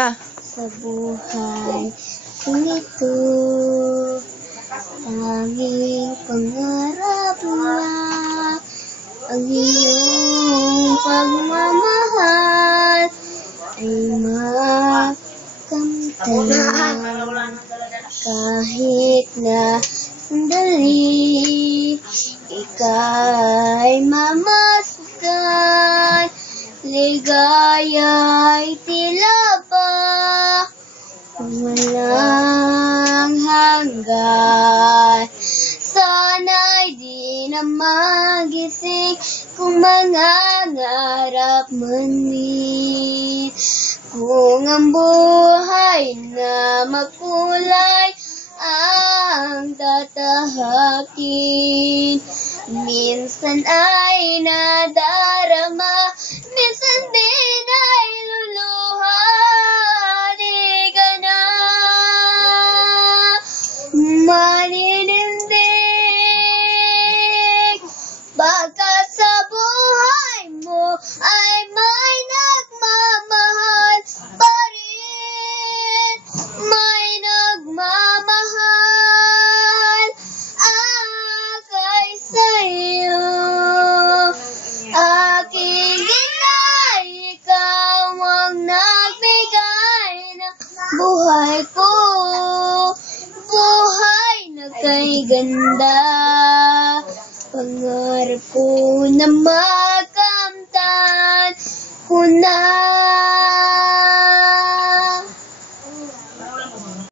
na. Sa buhay kong ito, tanging pangarap lang ang iyong pagmamahal ay makamtan. Kahit na sandali, ika'y mamasdan. Ligaya'y tila ba walang hanggan. Sana'y di na magising kung mangangarap man din. Kung ang buhay na makulay ang tatahakin, minsan ay nadarama, minsan din ay luluha. Di ka na maninindig, baga't sa buhay mo ay may nagmamahal pa rin. May nagmamahal akay sa'yo. Aking inay, ikaw ang nagbigay ng buhay ko. Buhay na kay ganda, pangarap ko na makamtan ko na.